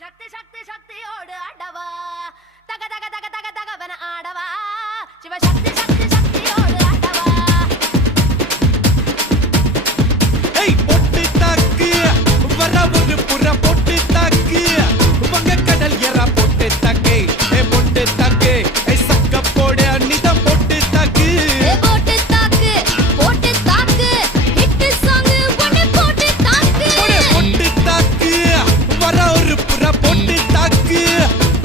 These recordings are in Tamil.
சக்தி சக்தி சக்தியோடு ஆடவா தக தக தக தக தகவன ஆடவா சிவசக்தி சக்தி சக்தியோடு ஆடவா ஏய் பொட்டு தாக்கு வர ஒரு புற பொட்டு தாக்கு வங்க கடல் எறா பொட்டு தாக்கு ஏ பொட்டு தாக்கு ஏ சக்க போட நிதம் பொட்டு தாக்கு ஏ பொட்டு தாக்கு ஹிட் சாங் ஒன்னு பொட்டு தாக்கு பொட்டு தாக்கு வர ஒரு புற பொட்டு தாக்கு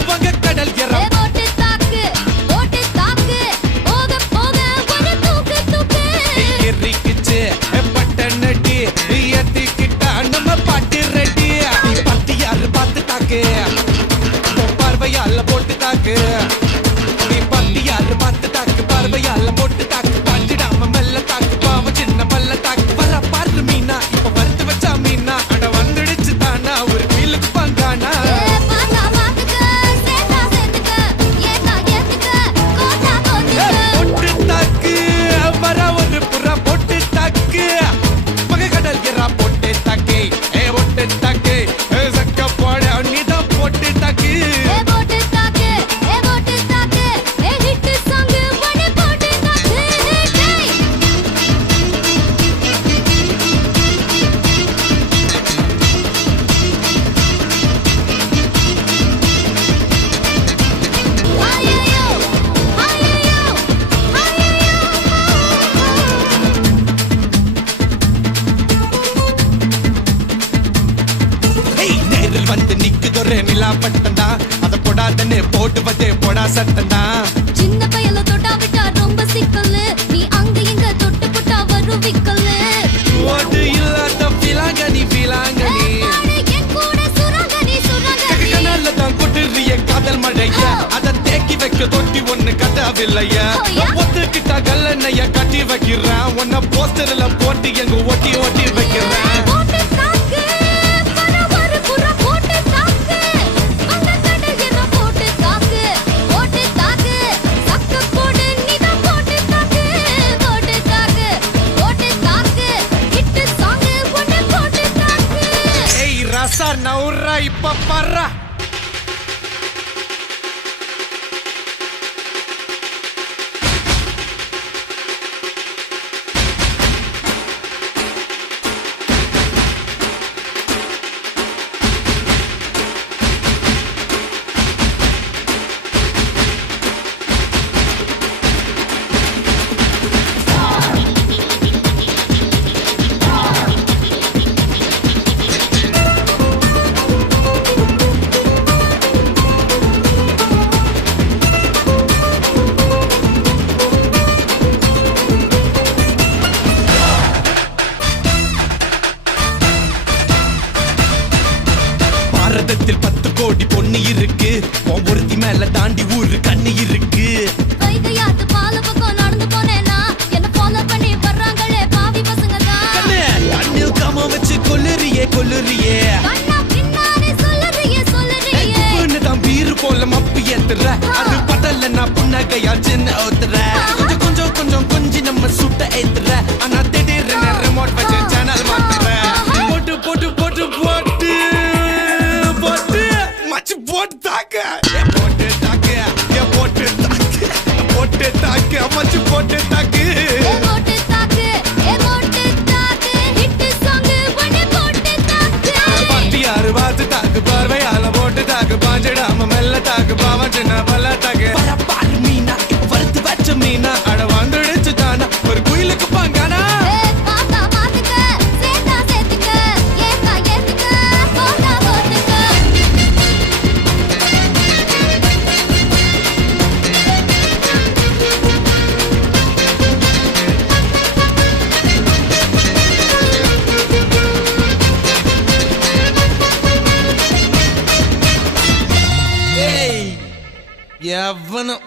வங்க கடல் எறா பொட்டு தாக்கு போக போக ஒரு தூக்கு தூக்கு எரிக்கிச்சு பட்டனடி ஏத்திக்கிட்டா நம்ம பாட்டு ரெடி பாட்டு யாரு பார்த்து தாக்கு பார்வையால போட்டு தாக்கு நீ பாட்டு யாரு பார்த்து தாக்கு பார்வையால போட்டு தாக்கு பாஞ்சிடாம மெல்ல தாக்கு பாவம் சின்ன பல்ல தாக்கு வர பாரு மீனா இப்ப வறுத்து வச்சா மீனா அட வந்துடுச்சு தானா ஒரு வீலுக்கு பங்கானா பொட்டு தாக்கு வர ஒரு புற பொட்டு தாக்கு மக கடல் எறா பொட்டு தாக்கு ஏ பொட்டு தாக்கு சக்க போட நீதான் பொட்டு தாக்கு ஏய் நேரில் வந்து நிக்குதொரு நிலா பட்டண்டா அத போடாதன்னு போடுவதே போடா சட்டண்டா சின்ன பையல தொட்டா விட்டா ரொம்ப சிக்கல் நீ அங்க இங்க தொட்டு புட்டா வரும் விக்கல் ஓடு இல்லாத பிலாங்கனி பிலாங்கனி என் கூட சுரங்கனி கனல்ல தான் கொட்டுறிய காதல் மழைய அத தேக்கி வைக்க தொட்டி ஒண்ணு கட்டவில்லைய ஒத்துக்கிட்டா கல்லணைய கட்டி வைக்கிறேன் உன்ன போஸ்டர்ல போட்டு எங்க ஒட்டி ஒட்டி வைக்கிறேன் போட்டு தாக்கு வர ஒரு புற போட்டு தாக்கு வங்க கடல் எற போட்டு தாக்கு சக்க போடு நீதான் போட்டு தாக்கு ஹிட் சாங் ஒன்னு போட்டு தாக்கு ஏய் ரசா நவுரா இப்ப பர்றா பாரதத்தில் 10 கோடி பொண்ணு இருக்கு உன் ஒருத்தி மேல தாண்டி ஊரு கண்ணு இருக்கு கைகையாத்து பால பக்கம் நடந்து போனேனா என்ன ஃபாலோ பண்ணி வர்றாங்களே பாவி பசங்க தான் கண்ணு கண்ணில் காம வச்சு கொல்லுறியே கண்ணா பின்னாடி சொல்லுறியே பொண்ணு தான் பீரு போல மப்பு ஏத்துற அது பதல்ல நான் புன்னகையா சின்ன ஓத்துற கொஞ்சம் கொஞ்சி நம்ம சுட்ட ஏத்துற ஆனா திடீர்னு ரிமோட் வச்சு சேனல் மாத்துற போட்டு போட்டு போட்டு போட்டு போட்டு மச்சு போட்டு தாக்க போட்டு தாக்க போட்டு தாக்க போட்டு தாக்க மச்சு போட்டு தாக்கு ஹிட் சாங் ஒன்னு போட்டு தாக்கு பாட்டி யாரு பார்த்து தாக்கு பார்வையால போட்டு தாக்கு பாஞ்சிடாம மெல்ல தாக்கு பாவம் சின்ன பல்ல தாக்கு பாரு மீனா இப்ப வறுத்து வச்ச மீனா அட வந்துடுச்சு தானா ஒரு குயிலுக்கு பாங்கானா பாத்தா பாத்துக்க சேத்தா சேத்துக்க ஏத்துக்க போட்டா போட்டுக்க ஏய் எவனும்